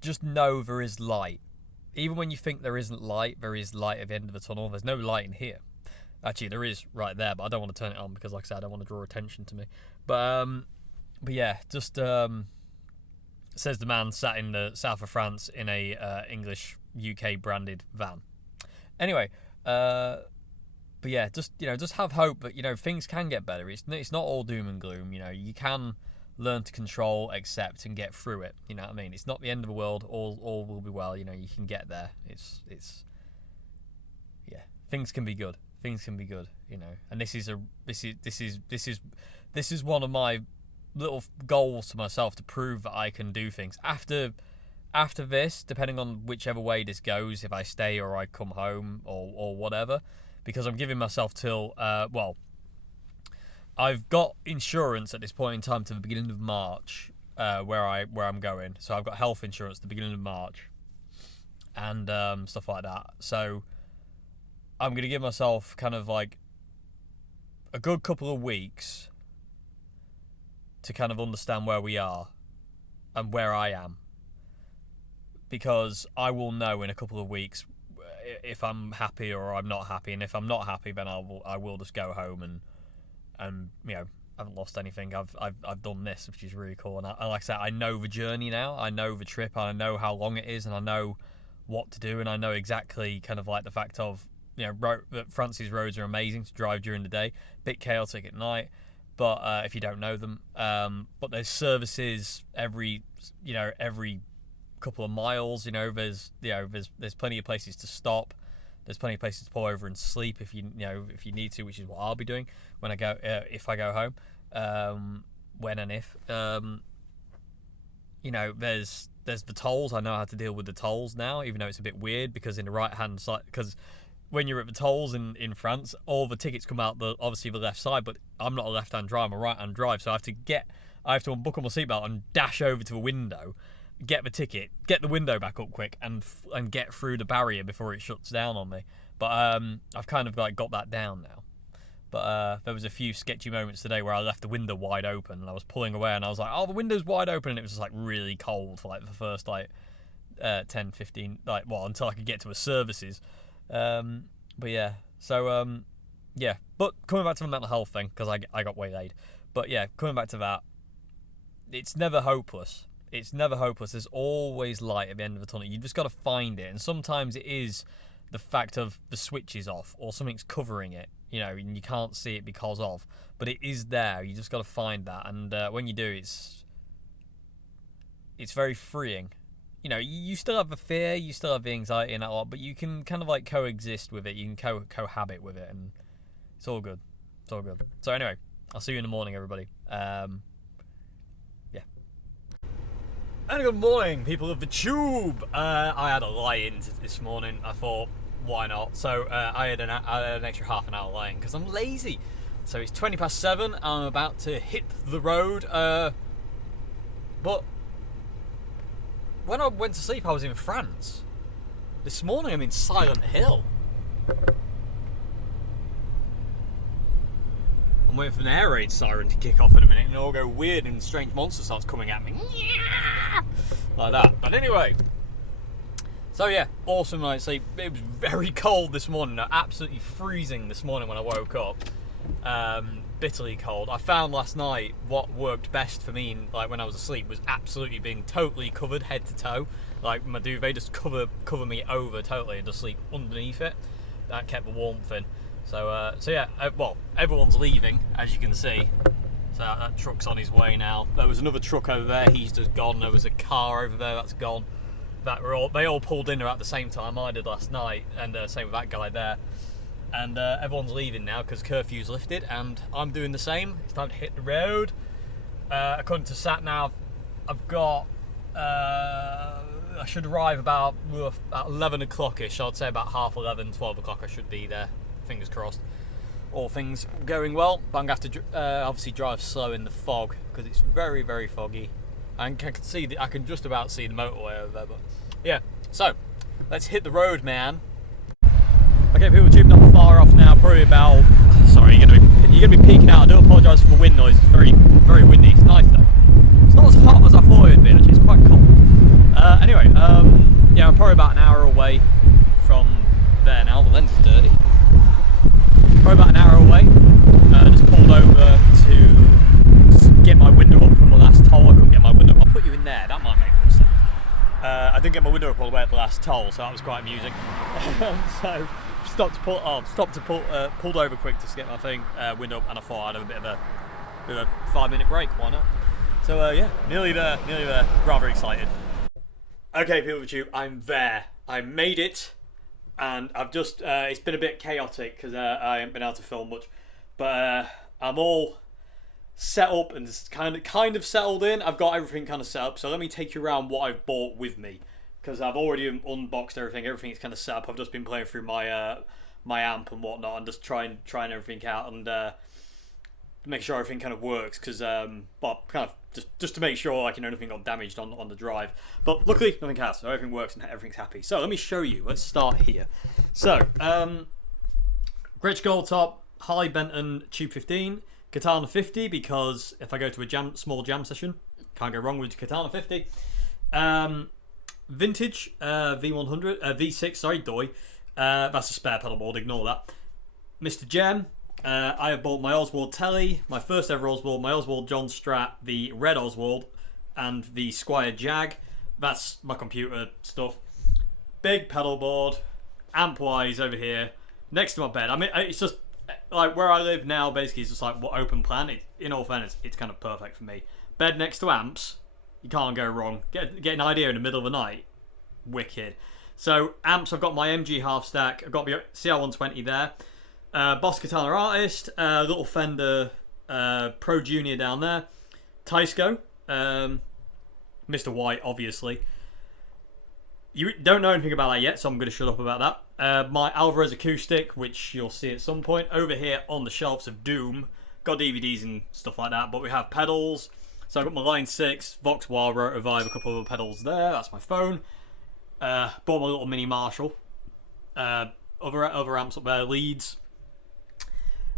just know there is light. Even when you think there isn't light, there is light at the end of the tunnel. There's no light in here. Actually, there is right there, but I don't want to turn it on because, like I said, I don't want to draw attention to me. But yeah, just says the man sat in the south of France in a English UK branded van. Anyway, but yeah, just have hope that things can get better. It's not all doom and gloom. You can learn to control, accept, and get through it. You know what I mean? It's not the end of the world. All will be well. You can get there. It's yeah, things can be good. Things can be good. And this is one of my little goals to myself, to prove that I can do things after this, depending on whichever way this goes, if I stay or I come home or whatever, because I'm giving myself till I've got insurance at this point in time to the beginning of March, where I'm going. So I've got health insurance at the beginning of March and stuff like that. So I'm going to give myself kind of like a good couple of weeks to kind of understand where we are and where I am, because I will know in a couple of weeks if I'm happy or I'm not happy, and if I'm not happy, then I will just go home and I haven't lost anything. I've done this, which is really cool, and like I said, I know the journey now. I know the trip. I know how long it is, and I know what to do, and I know exactly kind of like the fact of that France's roads are amazing to drive during the day, bit chaotic at night, but if you don't know them, but there's services every couple of miles. There's plenty of places to stop. There's plenty of places to pull over and sleep if you need to, which is what I'll be doing when I go if I go home. When and if there's the tolls. I know how to deal with the tolls now, even though it's a bit weird because in the right hand side, because when you're at the tolls in France, all the tickets come out obviously the left side, but I'm not a left-hand driver, I'm a right-hand drive, so I have to unbuckle my seatbelt and dash over to the window, get the ticket, get the window back up quick, and get through the barrier before it shuts down on me. But I've kind of like got that down now. But there was a few sketchy moments today where I left the window wide open and I was pulling away and I was like, oh, the window's wide open, and it was just like really cold for like the first 10, 15, until I could get to the services. But yeah, so yeah, but coming back to the mental health thing, because I got waylaid, but yeah, coming back to that, it's never hopeless. There's always light at the end of the tunnel. You just got to find it, and sometimes it is the fact of the switch is off or something's covering it, and you can't see it because of, but it is there. You just got to find that, and when you do, it's very freeing. You still have the fear, you still have the anxiety and that lot, but you can kind of like coexist with it. You can cohabit with it, and it's all good. So anyway, I'll see you in the morning, everybody. Yeah. And good morning, people of the tube. I had a lie-in this morning. I thought, why not? So I had an extra half an hour lie-in because I'm lazy. So it's 7:20. I'm about to hit the road. But when I went to sleep, I was in France. This morning, I'm in Silent Hill. I'm waiting for an air raid siren to kick off in a minute, and it'll go weird and strange monster starts coming at me. Like that. But anyway. So yeah, awesome night's sleep. It was very cold this morning. Absolutely freezing this morning when I woke up. Bitterly cold. I found last night what worked best for me when I was asleep was absolutely being totally covered head to toe. Like my duvet just cover me over totally and just sleep underneath it. That kept the warmth in. So yeah, well, everyone's leaving, as you can see. So that truck's on his way now. There was another truck over there, he's just gone. There was a car over there, that's gone. They all pulled in at the same time I did last night, and same with that guy there. And everyone's leaving now because curfew's lifted, and I'm doing the same. It's time to hit the road. According to SatNav, I've got I should arrive about 11 o'clock-ish. I'd say about half 11, 12 o'clock I should be there. Fingers crossed. All things going well. But I'm going to have to obviously drive slow in the fog because it's very, very foggy. And I can just about see the motorway over there. But yeah, so let's hit the road, man. Okay, people, tube not far off now. Probably about. Sorry, you're gonna be peeking out. I do apologise for the wind noise. It's very, very windy. It's nice though. It's not as hot as I thought it'd be. Actually, it's quite cold. Anyway, yeah, I'm probably about an hour away from there now. The lens is dirty. Probably about an hour away. Just pulled over to get my window up from the last toll. I couldn't get my window up. I'll put you in there, that might make more sense. I didn't get my window up all the way at the last toll, so that was quite amusing. So pulled over quick to get my window up, and I thought I'd have a bit of a 5-minute break. Why not? So yeah, nearly there. Rather excited. Okay, people of YouTube, I'm there. I made it, and I've just it's been a bit chaotic because I haven't been able to film much, but I'm all set up and kind of settled in. I've got everything kind of set up, so let me take you around what I've bought with me, because I've already unboxed everything. Everything's kind of set up. I've just been playing through my my amp and whatnot, and just trying everything out and make sure everything kind of works. Because well, kind of just to make sure, like, you know, nothing got damaged on the drive. But luckily nothing has, so everything works and everything's happy. So let me show you. Let's start here. So Gretsch Gold Top, Harley Benton Tube 15. Katana 50, because if I go to a small jam session, can't go wrong with Katana 50. Vintage V100, V6, sorry, Doi. That's a spare pedal board, ignore that. Mr. Gem, I have bought my Oswald Telly, my first ever Oswald, my Oswald John Strat, the red Oswald, and the Squire Jag. That's my computer stuff. Big pedal board, amp-wise over here, next to my bed. I mean, it's just, like, where I live now, basically, it's just like what open plan. In all fairness, it's kind of perfect for me. Bed next to amps, you can't go wrong. Get an idea in the middle of the night, wicked. So amps, I've got my MG half stack. I've got my CR120 there. Boss Katana Artist, little Fender Pro Junior down there. Tysco, Mr. White, obviously. You don't know anything about that yet, so I'm going to shut up about that. My Alvarez acoustic, which you'll see at some point, over here on the shelves of Doom. Got DVDs and stuff like that, but we have pedals. So I've got my Line 6, Vox Wild, Rotor Vibe, a couple of pedals there. That's my phone. Bought my little mini Marshall. Other amps up there, Leads.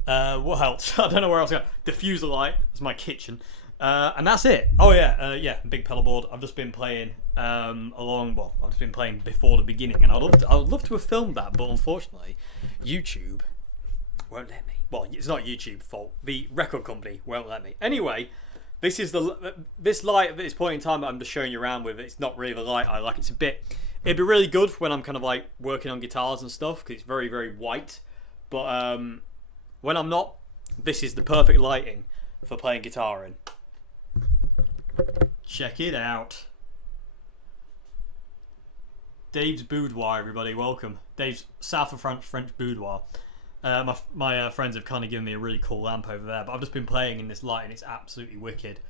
What else? I don't know where else. Diffuser light. That's my kitchen. And that's it. Oh yeah, big pedal board. I've just been playing I've just been playing before the beginning, and I'd love to have filmed that, but unfortunately, YouTube won't let me. Well, it's not YouTube's fault. The record company won't let me. Anyway, this is this light at this point in time that I'm just showing you around with. It's not really the light I like. It'd be really good when I'm kind of like working on guitars and stuff, because it's very, very white. But when I'm not, this is the perfect lighting for playing guitar in. Check it out. Dave's Boudoir, everybody, welcome. Dave's South of French Boudoir. My friends have kind of given me a really cool lamp over there, but I've just been playing in this light and it's absolutely wicked.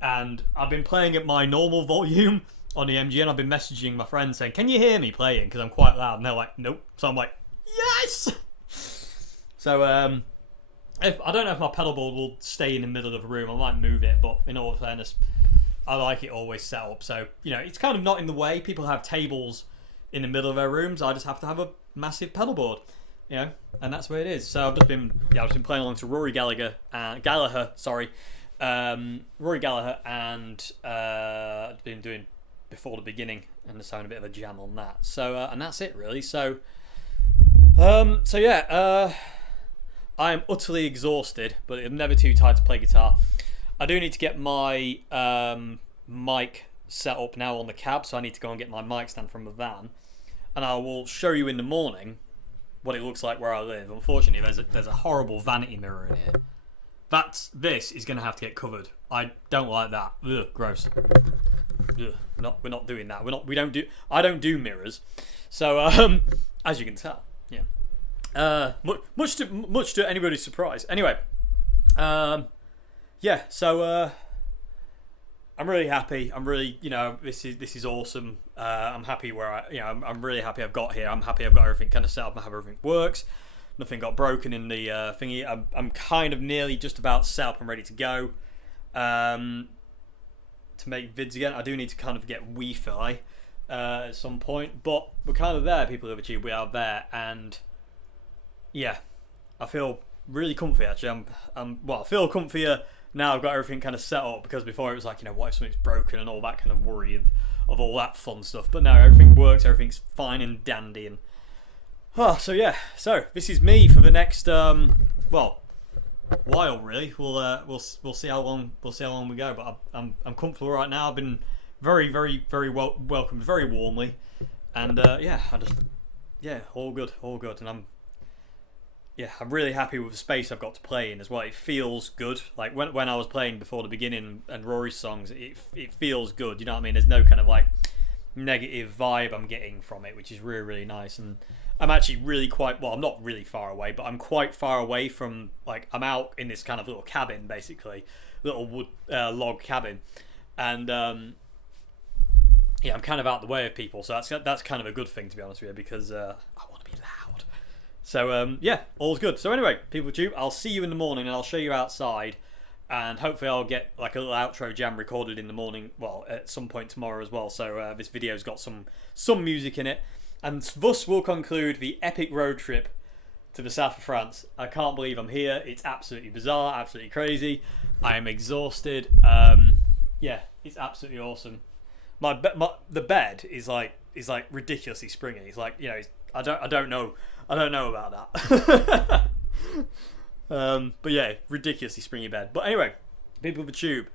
And I've been playing at my normal volume on the MG, and I've been messaging my friends saying, can you hear me playing? Because I'm quite loud. And they're like, nope. So I'm like, yes! So I don't know if my pedal board will stay in the middle of the room. I might move it, but in all fairness, I like it always set up. So, you know, it's kind of not in the way. People have tables in the middle of their rooms. I just have to have a massive pedal board, you know, and that's where it is. So I've just been playing along to Rory Gallagher, Rory Gallagher, and I've been doing Before the Beginning, and just having a bit of a jam on that. So and that's it really. So yeah, I am utterly exhausted, but I'm never too tired to play guitar. I do need to get my mic set up now on the cab, so I need to go and get my mic stand from the van, and I will show you in the morning what it looks like where I live. Unfortunately, there's a horrible vanity mirror in here. This is going to have to get covered. I don't like that. Ugh, gross. Ugh, we're not doing that. I don't do mirrors. So as you can tell, yeah. Much to anybody's surprise. Anyway, yeah. So I'm really happy. I'm really, you know, this is awesome. I'm happy I'm really happy I've got here. I'm happy I've got everything kind of set up and how everything works. Nothing got broken in the thingy. I'm kind of nearly just about set up and ready to go. To make vids again, I do need to kind of get Wi-Fi at some point, but we're kind of there. People of YouTube, we are there, and yeah, I feel really comfy actually. I feel comfier now. I've got everything kind of set up, because before it was like, you know, what if something's broken and all that kind of worry of all that fun stuff. But now everything works, everything's fine and dandy, and Oh, so yeah, so this is me for the next well, while really. We'll see how long we go. But I'm comfortable right now. I've been very welcomed very warmly, and yeah, all good, and I'm really happy with the space I've got to play in as well. It feels good. Like when I was playing before the beginning and Rory's songs, it feels good. You know what I mean? There's no kind of like negative vibe I'm getting from it, which is really nice. And I'm actually really I'm not really far away, but I'm quite far away from, like, I'm out in this kind of little cabin, basically, little wood log cabin, and yeah, I'm kind of out the way of people, so that's kind of a good thing, to be honest with you, because I want to be loud. So yeah, all's good. So anyway, people tube, I'll see you in the morning, and I'll show you outside. And hopefully I'll get like a little outro jam recorded in the morning, well, at some point tomorrow as well. So this video's got some music in it. And thus will conclude the epic road trip to the south of France. I can't believe I'm here. It's absolutely bizarre, absolutely crazy. I am exhausted. Yeah, it's absolutely awesome. The bed is like ridiculously springy. It's like, you know, I don't know about that. But yeah, ridiculously springy bed. But anyway, people of the tube,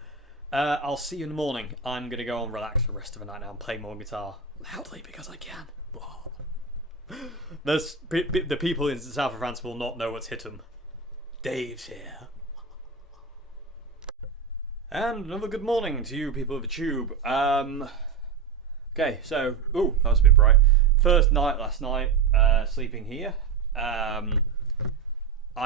I'll see you in the morning. I'm gonna go and relax for the rest of the night now and play more guitar loudly because I can. The people in the south of France will not know what's hit them. Dave's here. And another good morning to you, people of the tube. Okay, so that was a bit bright. First night last night, sleeping here. I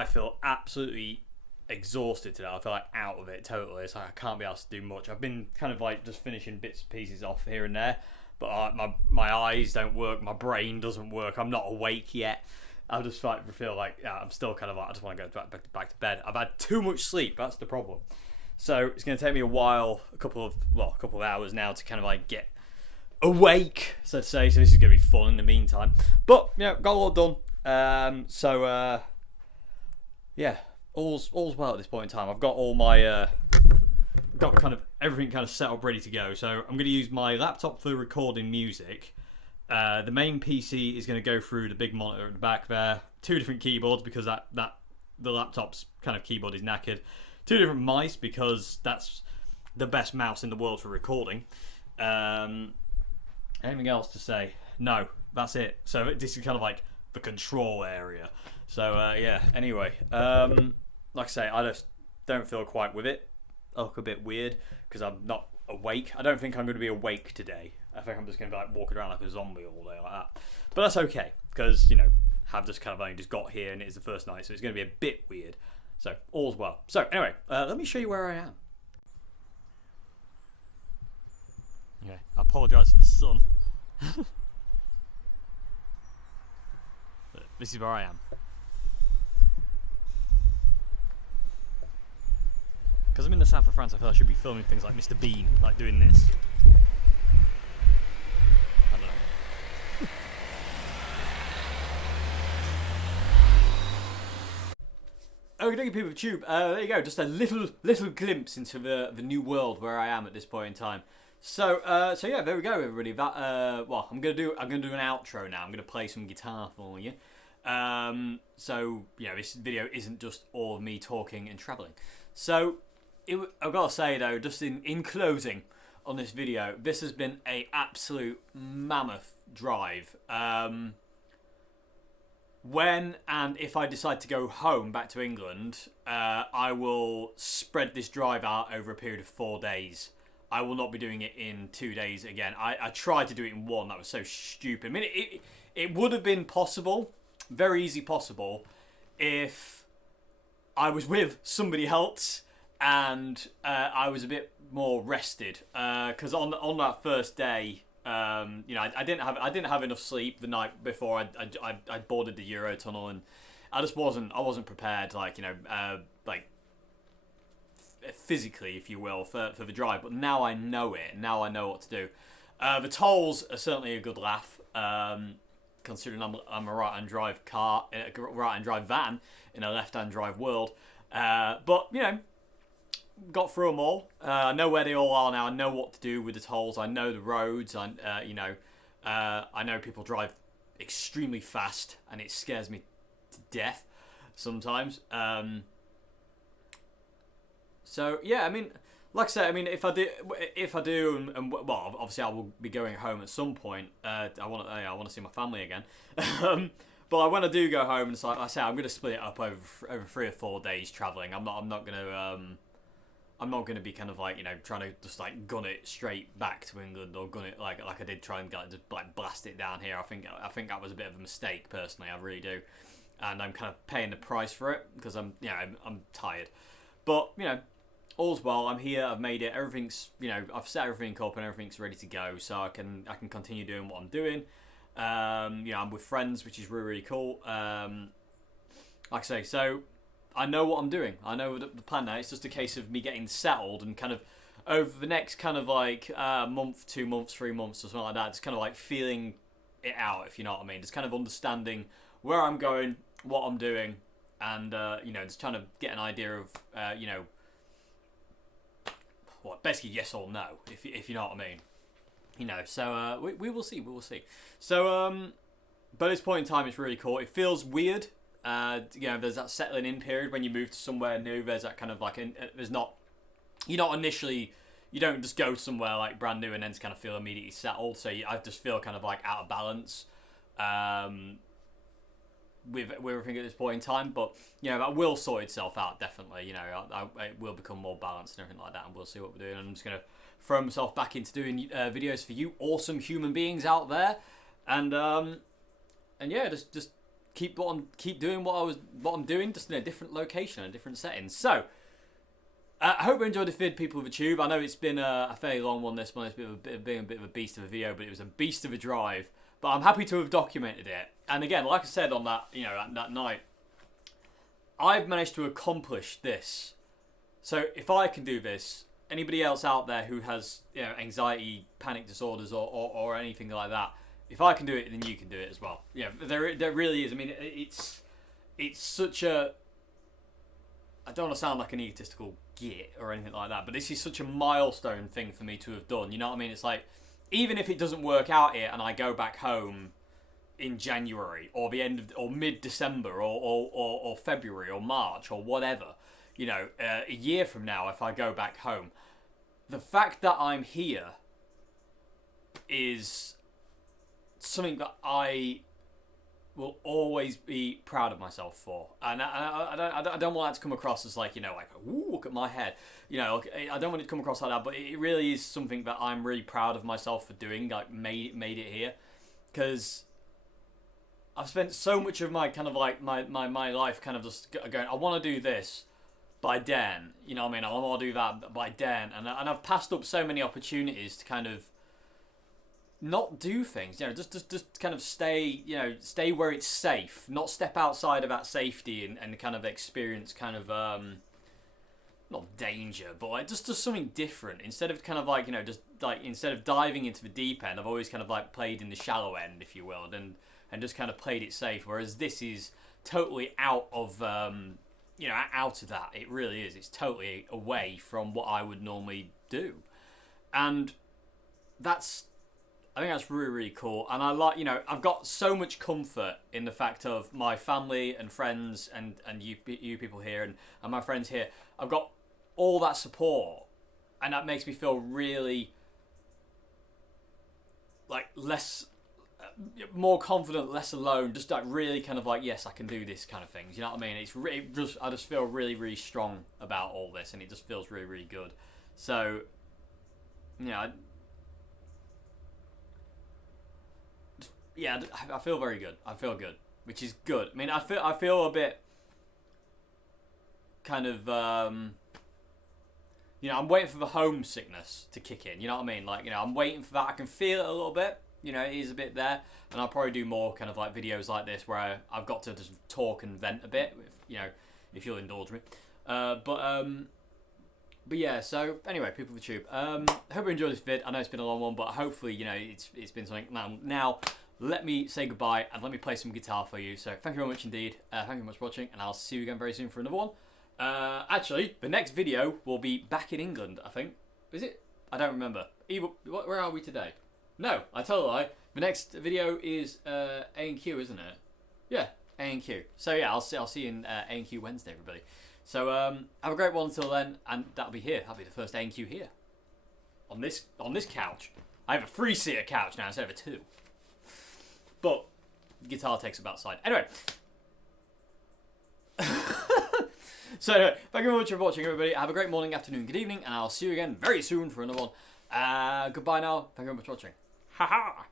feel absolutely exhausted today. I feel like out of it totally. It's like I can't be asked to do much. I've been kind of like just finishing bits and pieces off here and there, but my eyes don't work. My brain doesn't work. I'm not awake yet. I just feel like I'm still kind of like I just want to go back to bed. I've had too much sleep. That's the problem. So it's going to take me a while, a couple of hours now to kind of like get awake, so to say. So this is going to be fun in the meantime. But yeah, got all done. Yeah, all's well at this point in time. I've got all my got kind of everything kind of set up ready to go. So I'm going to use my laptop for recording music. The main PC is going to go through the big monitor at the back there. 2 different keyboards because the laptop's kind of keyboard is knackered. 2 different mice because that's the best mouse in the world for recording. Anything else to say? No, that's it. So this is kind of like the control area. So yeah, anyway, like I say, I just don't feel quite with it. I look a bit weird because I'm not awake. I don't think I'm going to be awake today. I think I'm just going to be like walking around like a zombie all day like that. But that's okay because, you know, I've just kind of only just got here and it is the first night, so it's going to be a bit weird. So all's well. So anyway, let me show you where I am. Okay, I apologise for the sun. But this is where I am. Because I'm in the south of France, I feel I should be filming things like Mr. Bean, like doing this. I don't know. Okay, people of Tube. There you go. Just a little glimpse into the new world where I am at this point in time. So yeah, there we go, everybody. That well, I'm gonna do an outro now. I'm gonna play some guitar for you. So yeah, this video isn't just all of me talking and traveling. So I've got to say though, just in closing on this video, this has been a absolute mammoth drive. When and if I decide to go home back to England, I will spread this drive out over a period of 4 days. I will not be doing it in 2 days again. I tried to do it in 1. That was so stupid. I mean, it would have been possible, very easy possible, if I was with somebody else and I was a bit more rested. Because on that first day, you know, I didn't have enough sleep the night before I boarded the Eurotunnel, and I just wasn't prepared, like, you know, like physically, if you will, for the drive. But now I know it. Now I know what to do. The tolls are certainly a good laugh, considering I'm a right-hand drive car, a right-hand drive van in a left-hand drive world. But you know, got through them all. I know where they all are now. I know what to do with the tolls. I know the roads. I know people drive extremely fast, and it scares me to death sometimes. So yeah, I mean, like I said, I mean, if I do, and well, obviously I will be going home at some point. I want to see my family again. But when I do go home, and it's like I say, I'm going to split it up over 3 or 4 days traveling. I'm not going to be kind of like, you know, trying to just like gun it straight back to England, or gun it like I did try and just like blast it down here. I think that was a bit of a mistake personally. I really do, and I'm kind of paying the price for it because I'm tired. But you know, all's well. I'm here. I've made it. Everything's, you know, I've set everything up and everything's ready to go, so I can continue doing what I'm doing. You know, I'm with friends, which is really, really cool. Like I say, so I know what I'm doing. I know the plan now. It's just a case of me getting settled and kind of over the next kind of like month, 2 months, 3 months, or something like that. Just kind of like feeling it out, if you know what I mean. Just kind of understanding where I'm going, what I'm doing, and you know, just trying to get an idea of you know, what basically yes or no, if you know what I mean. You know, so we will see. So but at this point in time, it's really cool. It feels weird. You know, there's that settling in period when you move to somewhere new. There's that kind of like, there's not, you don't just go somewhere like brand new and then just kind of feel immediately settled. So I just feel kind of like out of balance with everything at this point in time. But you know, that will sort itself out definitely. You know, it will become more balanced and everything like that, and we'll see what we're doing. And I'm just gonna throw myself back into doing videos for you awesome human beings out there, and yeah, just keep doing what I'm doing, just in a different location, a different setting. So I hope you enjoyed the vid, people of the tube. I know it's been a fairly long one. This one it's been a bit of a beast of a video, but it was a beast of a drive. But I'm happy to have documented it. And again, like I said on that, you know, that night, I've managed to accomplish this. So if I can do this, anybody else out there who has, you know, anxiety, panic disorders, or anything like that, if I can do it, then you can do it as well. Yeah, there really is. I mean, it's such a, I don't want to sound like an egotistical git or anything like that, but this is such a milestone thing for me to have done. You know what I mean? It's like, even if it doesn't work out here and I go back home in January or the end of, or mid-December or February or March or whatever, you know, a year from now, if I go back home, the fact that I'm here is something that I will always be proud of myself for, and I don't want that to come across as like, you know, like, ooh, look at my head, you know. I don't want it to come across like that, but it really is something that I'm really proud of myself for doing, like made it here, because I've spent so much of my kind of like my life kind of just going, I want to do this, but I daren't, you know what I mean, I want to do that, but I daren't, and I've passed up so many opportunities to kind of not do things, you know, just kind of stay where it's safe, not step outside of that safety and kind of experience kind of not danger, but like just something different, instead of kind of like, you know, just like, instead of diving into the deep end, I've always kind of like played in the shallow end, if you will, and just kind of played it safe, whereas this is totally out of you know, out of that. It really is. It's totally away from what I would normally do, and I think that's really, really cool. And I like, you know, I've got so much comfort in the fact of my family and friends and you people here and my friends here. I've got all that support, and that makes me feel really like more confident, less alone, just like really kind of like, yes, I can do this kind of things. You know what I mean? I just feel really, really strong about all this, and it just feels really, really good. So, yeah. Yeah, I feel very good. I feel good, which is good. I mean, I feel a bit kind of, you know, I'm waiting for the homesickness to kick in. You know what I mean? Like, you know, I'm waiting for that. I can feel it a little bit. You know, it is a bit there, and I'll probably do more kind of like videos like this where I've got to just talk and vent a bit. You know, if you'll indulge me. But yeah, so anyway, people of the tube. I hope you enjoyed this vid. I know it's been a long one, but hopefully, you know, it's been something. Now, let me say goodbye and let me play some guitar for you. So thank you very much indeed. Thank you very much for watching, and I'll see you again very soon for another one. Actually, the next video will be back in England, I think. Is it? I don't remember. Where are we today? No, I tell a lie. The next video is A and Q, isn't it? Yeah, A and Q. So yeah, I'll see you in A and Q Wednesday, everybody. So have a great one until then, and that'll be here. That'll be the first A and Q here. On this couch. I have a 3-seater couch now instead of a 2. But guitar takes up outside. Anyway. So anyway, thank you very much for watching, everybody. Have a great morning, afternoon, good evening, and I'll see you again very soon for another one. Goodbye now. Thank you very much for watching. Ha ha!